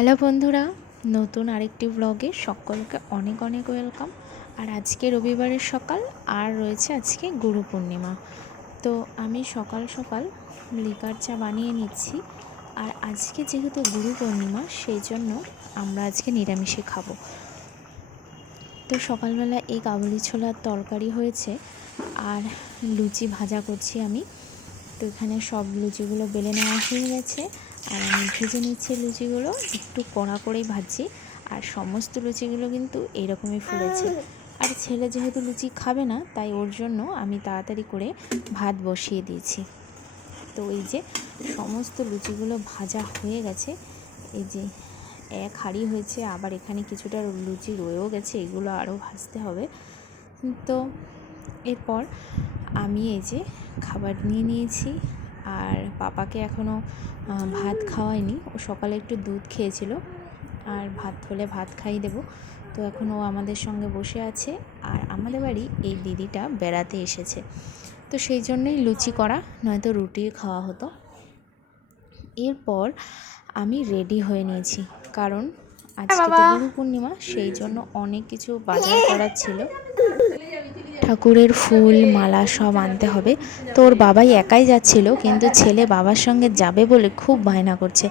Hello বন্ধুরা, নতুন আরেকটি ব্লগে সকলকে অনেক অনেক ওয়েলকাম আর আজকে রবিবারের সকাল, আর রয়েছে আজকে গুরু পূর্ণিমা। তো আমি সকাল সকাল লিকার চা বানিয়ে নিচ্ছি। আর আজকে যেহেতু গুরু পূর্ণিমা, সেই জন্য আমরা আজকে নিরামিষে খাব। তো সকালবেলা এই কাবুলি ছোলার তরকারি হয়েছে, আর লুচি ভাজা করছি আমি। তো এখানে সব লুচিগুলো বেলে নেওয়া হয়ে গেছে। আর আমি ভেজে নিচ্ছি লুচিগুলো, একটু কড়া করেই ভাজছি। আর সমস্ত লুচিগুলো কিন্তু এরকমই ফুলেছে আর ছেলে যেহেতু লুচি খাবে না, তাই ওর জন্য আমি তাড়াতাড়ি করে ভাত বসিয়ে দিয়েছি। তো এই যে সমস্ত লুচিগুলো ভাজা হয়ে গেছে, এই যে এক হাঁড়ি হয়েছে, আবার এখানে কিছুটা লুচি রয়েও গেছে, এগুলো আরও ভাজতে হবে। তো এরপর আমি এই যে খাবার নিয়ে নিয়েছি আর পাপাকে এখনও ভাত খাওয়াইনি ও সকালে একটু দুধ খেয়েছিল আর ভাত হলে ভাত খাইয়ে দেবো। তো এখন ও আমাদের সঙ্গে বসে আছে আর আমাদের বাড়ি এই দিদিটা বেড়াতে এসেছে। তো সেই জন্যই লুচি করা নয়তো রুটি খাওয়া হতো। এরপর আমি রেডি হয়ে নিয়েছি। কারণ আজকে তো গুরু পূর্ণিমা সেই জন্য অনেক কিছু বাজার করার ছিল। ঠাকুরের ফুল, মালা সব আনতে হবে। তো ওর বাবাই একাই যাচ্ছিল, কিন্তু ছেলে বাবার সঙ্গে যাবে বলে খুব বায়না করছে।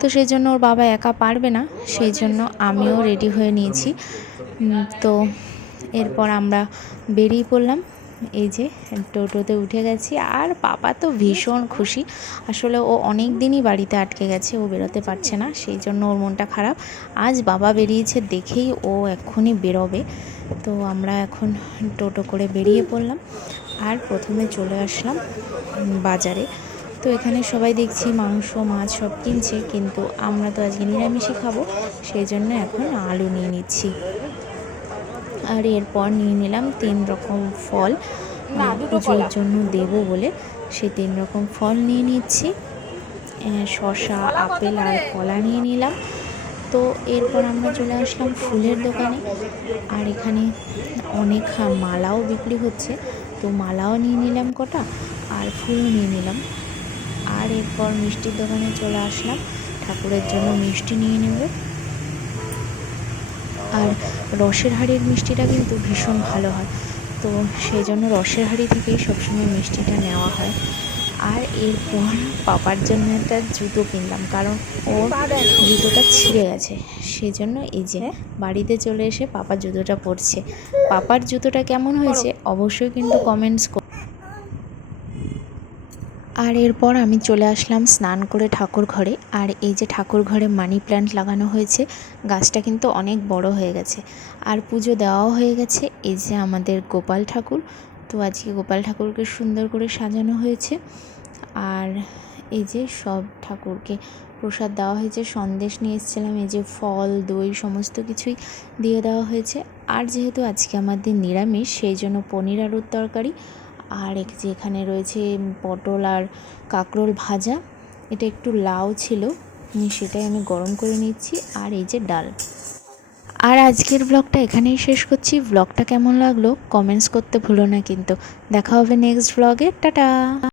তো সেই জন্য ওর বাবা একা পারবে না, সেই জন্য আমিও রেডি হয়ে নিয়েছি। তো এরপর আমরা বেরিয়ে পড়লাম। এই যে টোটোতে উঠে গেছি আর বাবা তো ভীষণ খুশি। আসলে ও অনেক দিনই বাড়িতে আটকে গেছে, ও বেরোতে পারছে না, সেই জন্য ওর মনটা খারাপ। আজ বাবা বেরিয়েছে দেখেই ও এক্ষুনি বেরোবে। তো আমরা এখন টোটো করে বেরিয়ে পড়লাম আর প্রথমে চলে আসলাম বাজারে। তো এখানে সবাই দেখছি মাংস, মাছ সব কিনছে, কিন্তু আমরা তো আজকে নিরামিষই খাব, সেই জন্য এখন আলু নিয়ে নিচ্ছি। আর এরপর নিয়ে নিলাম তিন রকম ফল। পুজোর জন্য দেবো বলে সেই তিন রকম ফল নিয়ে নিচ্ছি। শশা আপেল আর কলা নিয়ে নিলাম। তো এরপর আমরা চলে আসলাম ফুলের দোকানে। আর এখানে অনেক মালাও বিক্রি হচ্ছে। তো মালাও নিয়ে নিলাম কটা আর ফুলও নিয়ে নিলাম। আর এরপর মিষ্টির দোকানে চলে আসলাম। ঠাকুরের জন্য মিষ্টি নিয়ে নেব। রসের হাঁড়ির মিষ্টিটা কিন্তু ভীষণ ভালো হয়। তো সেই জন্য রসের হাঁড়ি থেকেই সবসময় মিষ্টিটা নেওয়া হয়। আর এরপর পাপার জন্য একটা জুতো কিনলাম কারণ ওর জুতোটা ছিঁড়ে গেছে। সেই জন্য এই যে বাড়িতে চলে এসে পাপার জুতোটা পরছে। পাপার জুতোটা কেমন হয়েছে অবশ্যই কিন্তু কমেন্টস আর এরপর আমি চলে আসলাম স্নান করে ঠাকুর ঘরে। আর এই যে ঠাকুর ঘরে মানি প্ল্যান্ট লাগানো হয়েছে, গাছটা কিন্তু অনেক বড় হয়ে গেছে। আর পুজো দেওয়াও হয়ে গেছে। এই যে আমাদের গোপাল ঠাকুর। তো আজকে গোপাল ঠাকুরকে সুন্দর করে সাজানো হয়েছে। আর এই যে সব ঠাকুরকে প্রসাদ দেওয়া হয়েছে, সন্দেশ নিয়ে এসেছিলাম। এই যে ফল, দই, সমস্ত কিছুই দিয়ে দেওয়া হয়েছে। আর যেহেতু আজকে আমাদের নিরামিষ, সেই জন্য পনির আলুর তরকারি আর এক যেখানে রয়েছে পটল আর কাঁকরোল ভাজা। এটা একটু লাউ ছিল সেটাই আমি গরম করে নিচ্ছি। আর এই যে ডাল। আর আজকের ব্লগটা এখানেই শেষ করছি। ব্লগটা কেমন লাগল? কমেন্টস করতে ভুলো না কিন্তু। দেখা হবে নেক্সট ব্লগে টাটা!